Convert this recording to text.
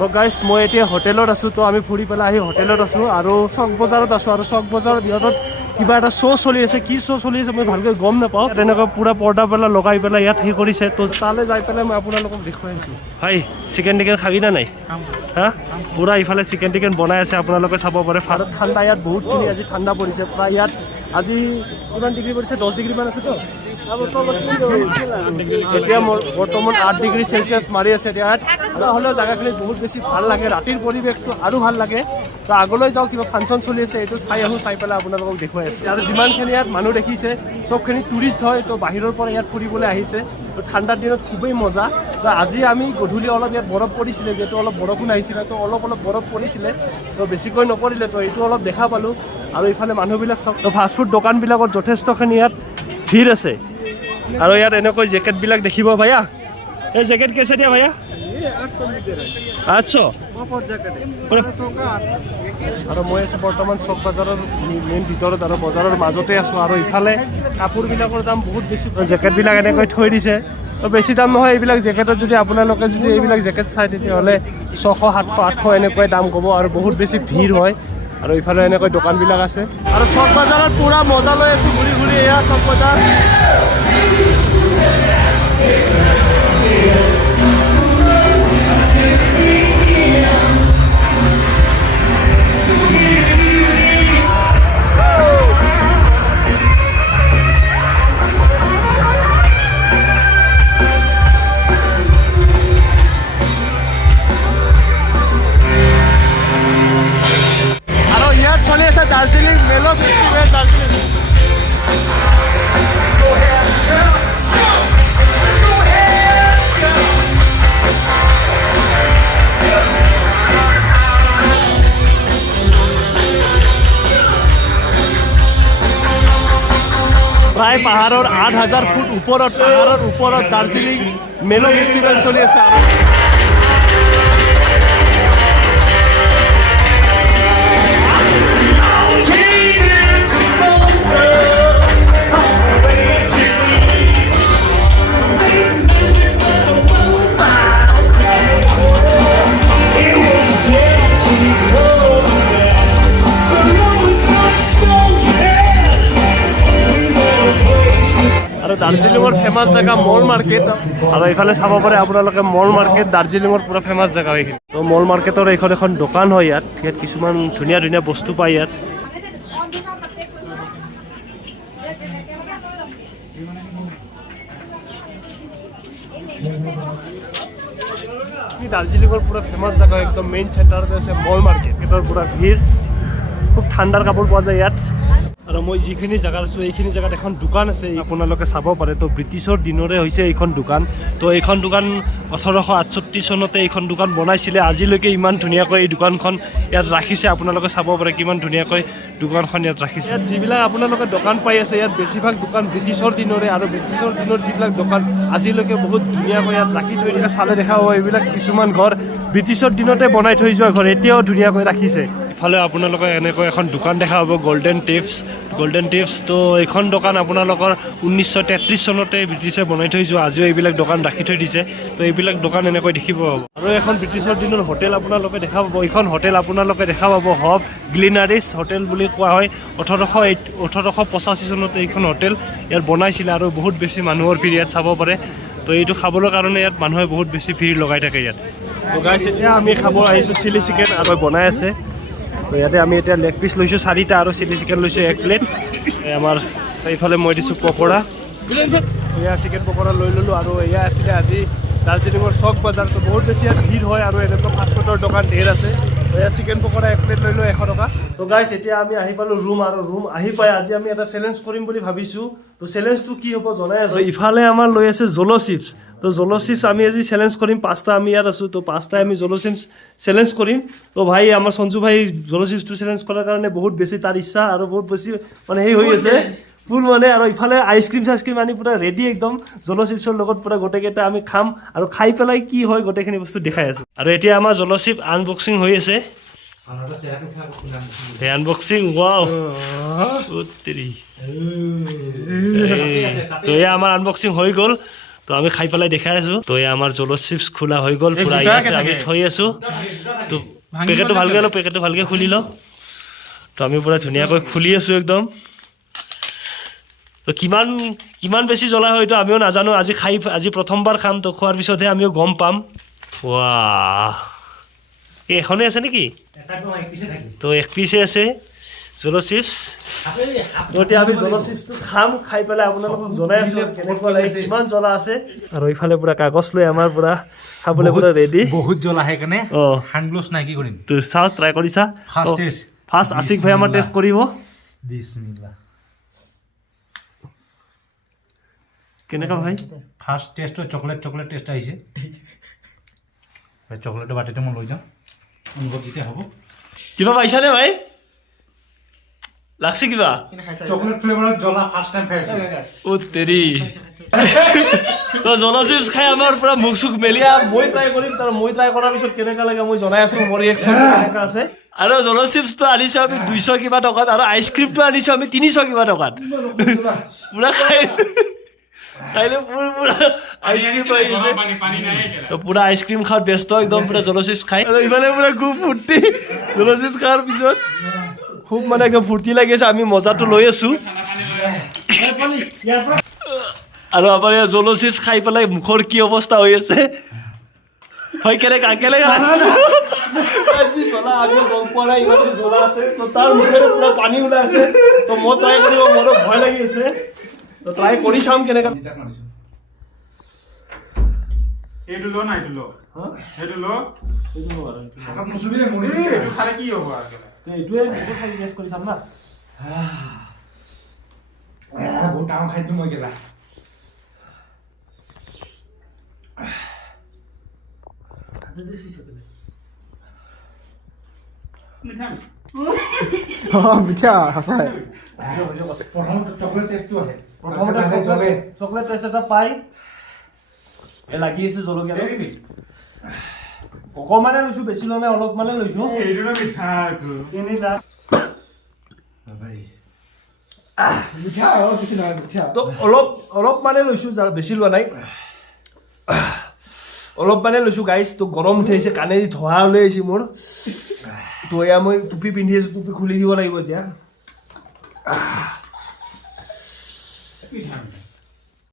তো গাইজ মই এতিয়া হোটেলত আছোঁ তো আমি ফুৰি পেলাই আহি হোটেলত আছোঁ আৰু চক বজাৰত আছোঁ আৰু চক বজাৰত ইহঁতত কিবা এটা শ্ব' চলি আছে কি শ্ব' চলি আছে মই ভালকৈ গম নাপাওঁ তেনেকুৱা পূৰা পৰ্দা পেলাই লগাই পেলাই ইয়াত সেই কৰিছে তো তালৈ যাই পেলাই মই আপোনালোকক দেখুৱাই আছোঁ ভাই চিকেন টিকেন খাবি না নাই হা পূৰা ইফালে চিকেন টিকেন বনাই আছে আপোনালোকে চাব পাৰে ঠাণ্ডা ইয়াত বহুতখিনি আজি ঠাণ্ডা পৰিছে প্ৰায় ইয়াত আজি কিমান ডিগ্ৰী পৰিছে 10 ডিগ্ৰীমান আছে তো এতিয়া বৰ্তমান 8 ডিগ্ৰী চেলচিয়াছ মাৰি আছে ইয়াত হ'লেও জেগাখিনি বহুত বেছি ভাল লাগে ৰাতিৰ পৰিৱেশটো আৰু ভাল লাগে তো আগলৈ যাওঁ কিবা ফাংচন চলি আছে এইটো চাই আহোঁ চাই পেলাই আপোনালোকক দেখুৱাই আছোঁ আৰু যিমানখিনি ইয়াত মানুহ দেখিছে চবখিনি টুৰিষ্ট হয় তো বাহিৰৰ পৰা ইয়াত ফুৰিবলৈ আহিছে তো ঠাণ্ডাৰ দিনত খুবেই মজা তো আজি আমি গধূলি অলপ ইয়াত বৰফ পৰিছিলে যিহেতু অলপ বৰষুণ আহিছিলে তো অলপ বৰফ পৰিছিলে তো বেছিকৈ নপৰিলে তো এইটো অলপ দেখা পালোঁ আৰু ইফালে মানুহবিলাক চব তো ফাষ্টফুড দোকানবিলাকত যথেষ্টখিনি ইয়াত ভিৰ আছে আৰু ইয়াত এনেকৈ জেকেটবিলাক দেখিব ভাইয়া এই জেকেট কেছে দিয়া ভাইয়া 800 আৰু মই আছোঁ বৰ্তমান চক বজাৰৰ মেইন ভিতৰত আৰু বজাৰৰ মাজতে আছোঁ আৰু ইফালে কাপোৰবিলাকৰ দাম বহুত বেছি জেকেটবিলাক এনেকৈ থৈ দিছে তো বেছি দাম নহয় এইবিলাক জেকেটত যদি আপোনালোকে যদি এইবিলাক জেকেট চাই তেতিয়াহ'লে 600 700 800 এনেকৈ দাম ক'ব আৰু বহুত বেছি ভিৰ হয় আৰু ইফালে এনেকৈ দোকানবিলাক আছে আৰু চক বজাৰত পূৰা মজা লৈ আছোঁ ঘূৰি ঘূৰি এয়া চক বজাৰ দাৰ্জিলিং মেলো ফেস্টিভেল দাৰ্জিলিং প্ৰায় পাহাৰৰ 8000 ফুট ওপৰত পাহাৰৰ ওপৰত দাৰ্জিলিং মেলো ফেষ্টিভেল চলি আছে দাৰ্জিলিঙৰ ফেমাছ জেগা মল মাৰ্কেট আৰু এইফালে চাব পাৰে আপোনালোকে মল মাৰ্কেট দাৰ্জিলিঙৰ পুৰা ফেমাছ জেগা এইখিনি তো মল মাৰ্কেটৰ এইখন এখন দোকান হয় ইয়াত কিছুমান ধুনীয়া ধুনীয়া বস্তু পায় ইয়াত দাৰ্জিলিঙৰ পুৰা ফেমাছ জেগা একদম মেইন চেণ্টাৰতে আছে মল মাৰ্কেটৰ পুৰা ভিৰ খুব ঠাণ্ডাৰ কাপোৰ পোৱা যায় ইয়াত আৰু মই যিখিনি জেগাত আছোঁ এইখিনি জেগাত এখন দোকান আছে আপোনালোকে চাব পাৰে তো ব্ৰিটিছৰ দিনৰে হৈছে এইখন দোকান তো এইখন দোকান 1868 চনতে এইখন দোকান বনাইছিলে আজিলৈকে ইমান ধুনীয়াকৈ এই দোকানখন ইয়াত ৰাখিছে আপোনালোকে চাব পাৰে কিমান ধুনীয়াকৈ দোকানখন ইয়াত ৰাখিছে ইয়াত যিবিলাক আপোনালোকে দোকান পাই আছে ইয়াত বেছিভাগ দোকান ব্ৰিটিছৰ দিনৰে আৰু ব্ৰিটিছৰ দিনৰ যিবিলাক দোকান আজিলৈকে বহুত ধুনীয়াকৈ ইয়াত ৰাখি থৈ দিছে চালে দেখা হ'ব এইবিলাক কিছুমান ঘৰ ব্ৰিটিছৰ দিনতে বনাই থৈ যোৱা ঘৰ এতিয়াও ধুনীয়াকৈ ৰাখিছে ইফালে আপোনালোকে এনেকৈ এখন দোকান দেখা পাব গল্ডেন টিপছ তো এইখন দোকান আপোনালোকৰ 1933 চনতে ব্ৰিটিছে বনাই থৈ যোৱা আজিও এইবিলাক দোকান ৰাখি থৈ দিছে তো এইবিলাক দোকান এনেকৈ দেখিব পাব আৰু এখন ব্ৰিটিছৰ দিনৰ হোটেল আপোনালোকে দেখা পাব এইখন হোটেল আপোনালোকে দেখা পাব হব গ্লিনাৰিছ হোটেল বুলি কোৱা হয় 1885 চনতে এইখন হোটেল ইয়াত বনাইছিলে আৰু বহুত বেছি মানুহৰ ভিৰ ইয়াত চাব পাৰে তো এইটো খাবৰ কাৰণে ইয়াত মানুহে বহুত বেছি ভিৰ লগাই থাকে ইয়াত তো গাইছ এতিয়া আমি খাব আহিছোঁ চিলি চিকেন আৰু বনাই আছে তো ইয়াতে আমি এতিয়া লেগ পিচ লৈছোঁ 4টা আৰু চিলি চিকেন লৈছোঁ 1 প্লেট আমাৰ এইফালে মই দিছোঁ পকোৰা এয়া চিকেন পকোৰা লৈ ল'লোঁ আৰু এয়া আছিলে আজি দাৰ্জিলিঙৰ চক বজাৰটো বহুত বেছি ইয়াত ভিৰ হয় আৰু এনেকুৱা ফাষ্টফুডৰ দোকান ঢেৰ আছে এয়া চিকেন পকোৰা 1 প্লেট লৈ 100 টকা তো গাইছ এতিয়া আমি আহি পালোঁ ৰুম আৰু ৰুম আহি পাই আজি আমি এটা চেলেঞ্জ কৰিম বুলি ভাবিছোঁ তো চেলেঞ্জটো কি হ'ব জনাই আছোঁ ইফালে আমাৰ লৈ আছে জলো চিপছ তো জলো চিপছ আমি আজি চেলেঞ্জ কৰিম 5টা আমি ইয়াত আছোঁ তো 5টাই আমি জলো চিপছ চেলেঞ্জ কৰিম তো ভাই আমাৰ সঞ্জু ভাই জলো চিপছটো চেলেঞ্জ কৰাৰ কাৰণে বহুত বেছি তাৰ ইচ্ছা আৰু বহুত বেছি মানে সেই হৈ আছে ফুল মানে আৰু ইফালে আইচক্ৰীম আনি পুৰা ৰেডি একদম জলো চিপছৰ লগত পুৰা গোটেইকেইটা আমি খাম আৰু খাই পেলাই কি হয় গোটেইখিনি বস্তু দেখাই আছোঁ আৰু এতিয়া আমাৰ জলো চিপ আনবক্সিং হৈ আছে আনবক্সিং ওয়াও তো এয়া আমাৰ আনবক্সিং হৈ গ'ল তো আমি খাই পেলাই দেখাই আছো তো এই আমাৰ জল চিপছ খোলা হৈ গ'ল পুৰা ইয়াতে আমি থৈ আছো তো পেকেটটো ভালকে খুলি লওঁ তো আমি পুৰা ধুনীয়াকৈ খুলি আছো একদম তো কিমান বেছি জ্বলা হয় তো আমিও নাজানো আজি প্ৰথমবাৰ খাম তো খোৱাৰ পিছতহে আমিও গম পাম ৱাহ এখনে আছে নেকি তো এক পিছে আছে জল চিপছ তো এতিয়া আমি জল চিপছটো খাম খাই পেলাই আপোনালোকক জনাই আছো কেনেকুৱা লাগে কিমান জ্বলা আছে আৰু ইফালে পুৰা কাগজ লৈ আমাৰ পুৰা খাবলৈ পুৰা ৰেডি বহুত জ্বলা আহে কাৰণে হ্যান্ড গ্লোভস নাই কি কৰিম তো চাও ট্ৰাই কৰিছা ফাৰ্ষ্ট আশিক ভাই আমাৰ টেষ্ট কৰিব বিসমিল্লাহ কেনেকুৱা ভাই ফাৰ্ষ্ট টেষ্ট চকলেট টেষ্ট আহিছে চকলেটৰ বাটিটো মই লৈ যাওঁ অনুভৱ যেতিয়া হ'ব কিবা পাইছানে ভাই লাগছে কিবা চকলেট ফ্লেভাৰত জ্বলা ফাৰ্ষ্ট টাইম খাইছো ও তেৰি তো জল চিপছ খাই আমাৰ পুৰা মুখ চুখ মেলিয়া মই ট্ৰাই কৰিম তাৰ মই ট্ৰাই কৰাৰ পিছত কেনেকুৱা লাগে মই জনাই আছো মোৰ ৰিয়েকশ্যন কেনেকুৱা আছে আৰু জল চিপছটো আনিছো আমি 200 কিবা টকাত আৰু আইচক্ৰীমটো আনিছো আমি 300 কিবা টকাত পুৰা খাইলে পুৰা আইচক্ৰীম পাই গৈছে তো পুৰা আইচক্ৰীম খাওয়াত ব্যস্ত একদম পুৰা জল চিপছ খাই ইফালে পুৰা খুব ফূৰ্তি জল চিপছ খোৱাৰ পিছত খুব মানে একদম ফূৰ্তি লাগি আছে আমি মজাটো লৈ আছো আৰু আমাৰ ইয়াত জল চিপছ খাই পেলাই মুখৰ কি অৱস্থা হৈ আছে হয় কেলেকা আজি জ্বলা আমি গম পোৱা নাই ইমান জ্বলা আছে তো তাৰ মুখেৰে পুৰা পানী ওলাই আছে তো মই ট্ৰাই কৰিব মোৰো ভয় লাগি আছে তো ট্ৰাই কৰি চাম কেনেকা এইটো লো না এইটো লো এইটো লো হাতত নুচুবিলে মৰি এইটো খালে কি হ'ব আৰু তো এইটোৱে এইটো খাই টেষ্ট কৰি চাম না বহুত ডাঙৰ খাদ্য মই গেলা মিঠা সঁচাই প্ৰথমতে চকলেট টেষ্টটো আহে প্ৰথমতে চকলেট টেষ্ট এটা পাই লাগি আছে জলকীয়া অকমানে লৈছো বেছি লোৱা নাই অলপ মানে লৈছো এইটো মিঠা তিনিটা মিঠা আৰু বেছি নহয় মিঠা তো অলপ মানে লৈছো বেছি লোৱা নাই অলপ মানে লৈছো গাইজ তো গৰম উঠি আহিছে কাণেদি ধোঁৱা ওলাই আহিছে মোৰ তো এয়া মই টুপি পিন্ধি আছো টুপি খুলি দিব লাগিব এতিয়া